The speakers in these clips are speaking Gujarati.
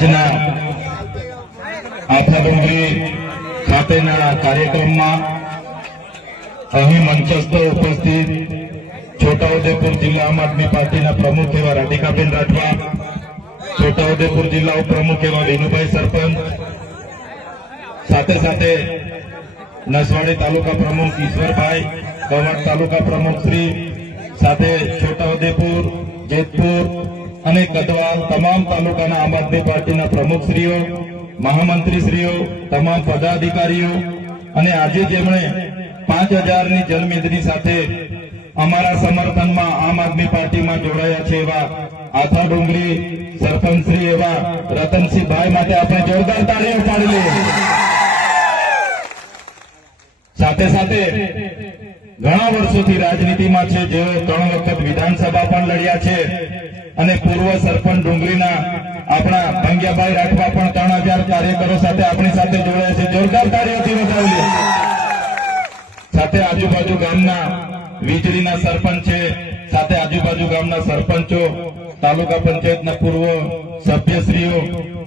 આજના આફા ડુંગરી ખાતેના કાર્યક્રમમાં અહીં મંચસ્થ ઉપસ્થિત છોટાઉદેપુર જિલ્લા આમ આદમી પાર્ટીના પ્રમુખ એવા રાધિકાબેન રાઠવા, છોટાઉદેપુર જિલ્લા ઉપપ્રમુખ એવા વિનુભાઈ સરપંચ, સાથે સાથે નસવાડી તાલુકા પ્રમુખ ઈશ્વરભાઈ, કવાંટ તાલુકા પ્રમુખ શ્રી, સાથે છોટાઉદેપુર, જેતપુર અને કદવાલ તમામ તાલુકાના આમ આદમી પાર્ટીના પ્રમુખશ્રીઓ, મહામંત્રીશ્રીઓ, તમામ પદાધિકારીઓ અને આજે જેમણે 5000ની જનમેદની સાથે અમારા સમર્થનમાં આમ આદમી પાર્ટીમાં જોડાયા છે એવા આથા ડુંગરી સરપંચ શ્રી એવા રતનસિંહભાઈ માટે આપણે જોરદાર તાળીઓ પાડી લઈએ। સાથે સાથે ઘણા વર્ષોથી રાજનીતિમાં છે, જેઓ 3 વખત વિધાનસભા પણ લડ્યા છે અને પૂર્વ સરપંચ ડુંગરીના આપણા ભંગ્યાભાઈ રાઠવા પણ 3000 કાર્યકરો સાથે આપણી સાથે જોડાયા છે, જોરદાર તાળીઓથી વધાવી લે। સાથે આજુબાજુ ગામના વીજળીના સરપંચ છે, સાથે આજુબાજુ ગામના સરપંચો, તાલુકા પંચાયતના પૂર્વ સભ્યશ્રીઓ,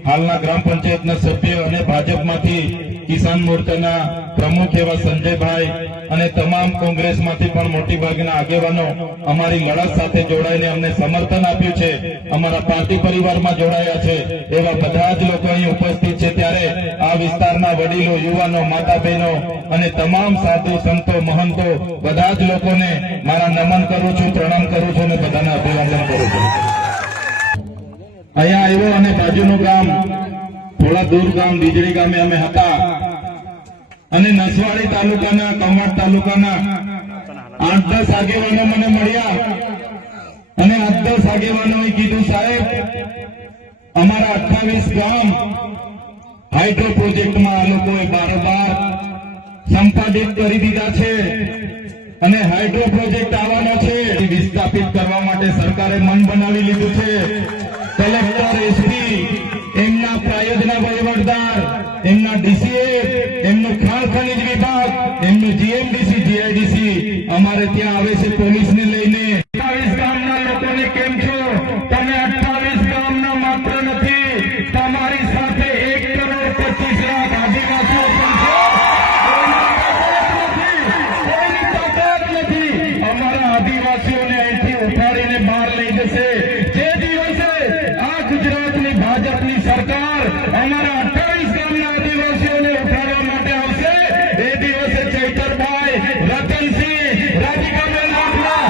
હાલના ગ્રામ પંચાયતના સભ્યો અને ભાજપમાંથી કિસાન મોરચાના પ્રમુખ એવા સંજયભાઈ અને તમામ કોંગ્રેસમાંથી પણ મોટી ભાગના આગેવાનો અમારી લડત સાથે જોડાઈને અમને સમર્થન આપ્યું છે, અમારા પાર્ટી પરિવારમાં જોડાયા છે એવા બધા જ લોકો અહીં ઉપસ્થિત છે। ત્યારે આ વિસ્તારના વડીલો, યુવાનો, માતા બહેનો અને તમામ સાધુ સંતો, મહંતો બધા જ લોકોને મારા નમન કરું છું, પ્રણામ કરું છું અને બધાને અભિવાદન કરું છું। અહીંયા આવ્યો અને બાજુનું ગામ, થોડા દૂર ગામ વીજળી ગામે અમે હતા અને નસવાડી તાલુકાના, કવાંટ તાલુકાના 8-10 આગેવાનો મને મળ્યા અને 8-10 આગેવાનોએ કીધું, સાહેબ અમારા 28 ગામ હાઇડ્રો પ્રોજેક્ટમાં આ લોકોએ બારોબાર સંપાદિત કરી દીધા છે અને હાઇડ્રો પ્રોજેક્ટ આવવાનો છે, વિસ્થાપિત કરવા માટે સરકારે મન બનાવી લીધું છે। કલેક્ટર, એસપી, એમના પ્રાયોજના વહીવટદાર, એમના ડીસીએ, એમનું ખાણ ખનીજ વિભાગ, એમનું જીએમડીસી, જીઆઈડીસી અમારે ત્યાં આવે છે પોલીસને લઈને। 28 ગામના લોકોને કેમ છો? તમે 28 ગામના માત્ર નથી, તમારી સાથે 1,25,00,000 આદિવાસીઓ પણ છે। અમારા આદિવાસીઓને અહીંથી ઉઠાડીને બહાર લઈ જશે। જે દિવસે આ ગુજરાતની ભાજપની સરકાર અમારા 28 ગામના આદિવાસીઓને ઉઠાડવા માટે આવશે, એ દિવસે ચૈતરભાઈ, રતનસિંહ, રાધિકાબેન રાઠવા,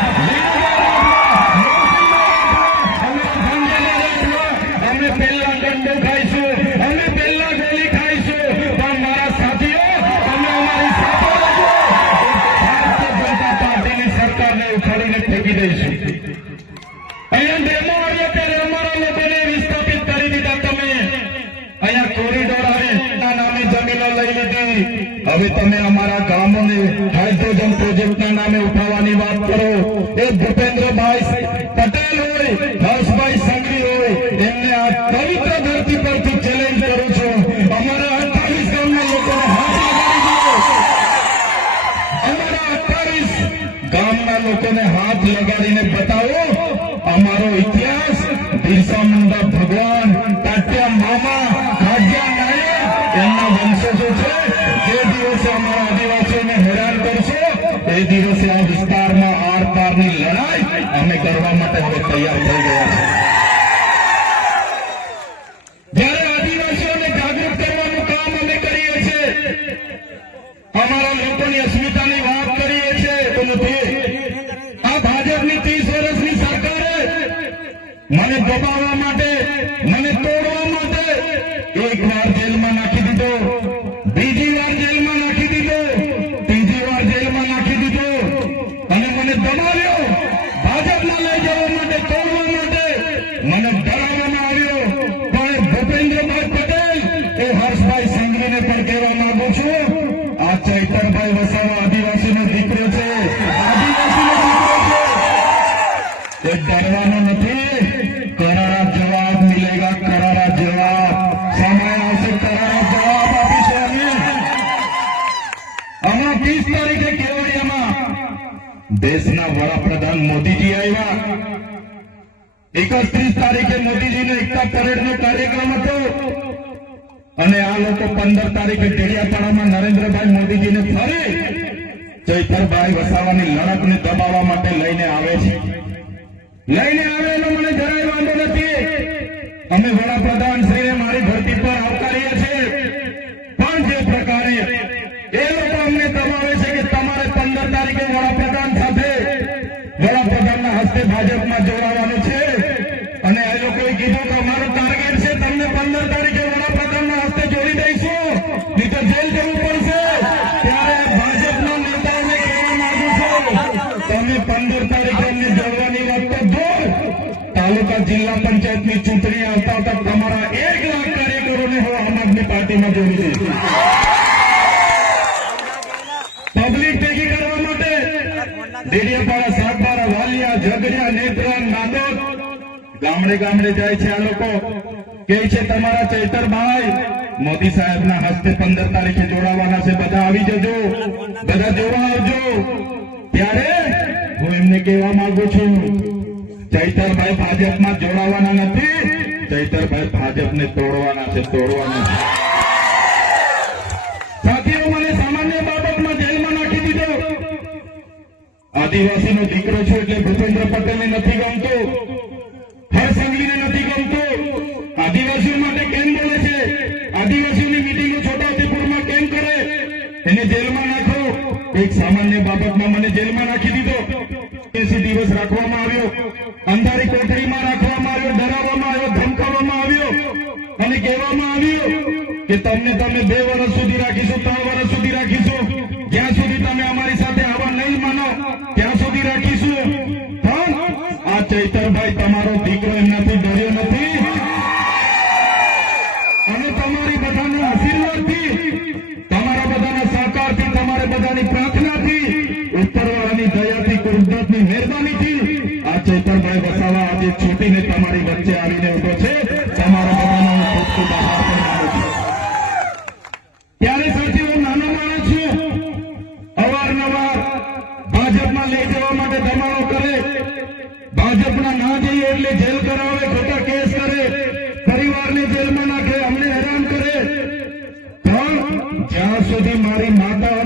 અમે પહેલા દંડો ખાઈશું, અમે પહેલા ગોળી ખાઈશું, પણ મારા સાથીઓ તમે અમારી સાથે રહેજો। ભારતીય જનતા પાર્ટીની સરકારને ઉખાડીને ફેંકી દઈશું। અહીંયા ડેમો આવ્યો ત્યારે અમારા લોકોને વિસ્થાપિત કરી દીધા તમે। અહીંયા કોરિડોર આવે નામે જમીનો લઈ લીધી, હવે તમે અમારા ગામોને હાઇડ્રોજન પ્રોજેક્ટના નામે ઉઠાવવાની વાત કરો। એ ભૂપેન્દ્રભાઈ પટેલ હોય, હર્ષભાઈ સંઘવી હોય, એમને આ પવિત્ર ધરતી પરથી ચેલેન્જ કરું છું, અમારા 28 ગામના લોકોને હાથ લગાડી દો। અમારા 28 ગામના લોકોને હાથ લગાડીને બતાવો અમારો ઇતિહાસ, બિરસા મુંડા ભગવાન, તાત્યા મામા, ભાગ્યા નાયક એમના વંશજો છે। જે દિવસે અમારા આદિવાસીઓને હેરાન કરશો એ દિવસે આ વિસ્તારમાં આર પારની લડાઈ અમે કરવા માટે હવે તૈયાર થઈ ગયા છે। જ્યારે આદિવાસીઓને જાગૃત કરવાનું કામ અમે કરીએ છીએ, અમારા લોકોની અસ્મિતાની વાત કરીએ છીએ, તો નથી આ ભાજપની 30 વર્ષની સરકારે મને દબાવવા માટે, મને તોડવા માટે 1 વાર જેલમાં નાખી દીધો, 2જી વાર જેલમાં નાખી દીધો, 3જી વાર જેલમાં નાખી દીધો અને મને દબાવ્યો, ભાજપમાં લઈ જવા માટે, તોડવા માટે મને ડરાવવામાં આવ્યો। પણ ભૂપેન્દ્રભાઈ પટેલ એ હર્ષભાઈ સંઘવીને પણ કહેવા માંગુ છું, આ ચૈતરભાઈ વસાવા આદિવાસીનો દીકરો છે, આદિવાસીનો દીકરો છે, એ ડરવાનો નથી। करारा जवाब मिलेगा, करारा जवाब, समय आवश्य करारा जवाब આપીશું અમે। 30 તારીખે કેવડિયામાં દેશના વડાપ્રધાન મોદીજી આવ્યા 31 તારીખે મોદીજીનો એકતા પરેડનો કાર્યક્રમ હતો અને આ લોકો 15 તારીખે ડેડિયાપાડામાં નરેન્દ્રભાઈ મોદીજીને ફરી ચૈતરભાઈ વસાવાની લડતને દબાવવા માટે લઈને આવે છે. લઈને આવે એનો મને જરાય વાંધો નથી. અમે વડાપ્રધાન શ્રીને મારી ધરતી પર આવકારીએ છીએ, પણ જે પ્રકારે એ લોકો અમને દબાવે છે કે તમારે 15 તારીખે વડાપ્રધાન સાથે વડાપ્રધાનના હસ્તે ભાજપમાં જોડાવાનું છે અને એ લોકોએ કીધું કે અમારું ટાર્ગેટ છે તમને 15 તારીખે વડાપ્રધાનના હસ્તે જોડી દઈશું, નહીં તો જેલ જવું પડશે. ત્યારે ભાજપના નેતાઓને કહેવા માંગુ છું, તમે 15 તારીખે અમને જોડવાની વાત તો દૂર, તાલુકા જિલ્લા પંચાયતની ચૂંટણી આવતા હતા તમારા 1 લાખ કાર્યકરોને હું આમ આદમી પાર્ટીમાં જોડી દઈશ. પબ્લિક ભેગી કરવા માટે ડેડિયાપાડા, સાગબારા, વાલિયા, ઝઘડિયા, નેત્રા, નાદોદ ગામડે ગામડે જાય છે. આ લોકો કહે છે તમારા ચૈતરભાઈ મોદી સાહેબના હસ્તે 15 તારીખે જોડાવાના છે, બધા આવી જજો, બધા જોવા આવજો. ત્યારે હું એમને કહેવા માંગુ છું, ચૈતરભાઈ ભાજપમાં જોડાવાના નથી, ચૈતરભાઈ ભાજપને તોડવાના છે, તોડવાના છે. સાથીઓ, મને સામાન્ય બાબતમાં જેલમાં નાખી દીધો. આદિવાસીનો દીકરો છું એટલે ભૂપેન્દ્ર પટેલને નથી ગમતું, હરસંઘવીને નથી ગમતું. આદિવાસીઓ માટે કેમ બોલે છે? આદિવાસીઓની મિટિંગો છોટાઉદેપુરમાં કેમ કરે? એને જેલમાં નાખો. એક સામાન્ય બાબતમાં મને જેલમાં નાખી દીધો. 80 દિવસ રાખવામાં આવ્યો, અંધારી કોઠડીમાં રાખવામાં આવ્યો, ડરાવવામાં આવ્યો, ધમકાવવામાં આવ્યો અને કહેવામાં આવ્યું કે તમને 2 વર્ષ સુધી રાખીશું, 3 વર્ષ સુધી રાખીશું, જ્યાં સુધી તમે અમારી સાથે આવા નહીં માનો ત્યાં સુધી રાખીશું. પણ આ ચૈતરભાઈ તમારો દીકરો એમનાથી ડર્યો નથી અને તમારી બધાના આશીર્વાદથી, તમારા બધાના સહકારથી, તમારા બધાની પ્રાર્થનાથી, ઉપરવાળાની દયાથી, કુદરતની મહેરબાનીથી આ ચૈતરભાઈ વસાવા આજે છૂટીને તમારી વચ્ચે આવીને ઉભો છે. તમારા બધાનો હું ખૂબ ખૂબ આભાર માનું છું. ત્યારે સાથે હું નાનો માણસ છું, અવારનવાર ભાજપમાં લઈ જવા માટે દબાણો કરે, ભાજપના ના જઈએ એટલે જેલ કરાવે, ખોટા કેસ કરે, પરિવારને જેલમાં નાખે, અમને હેરાન કરે. પણ જ્યાં સુધી મારી માતા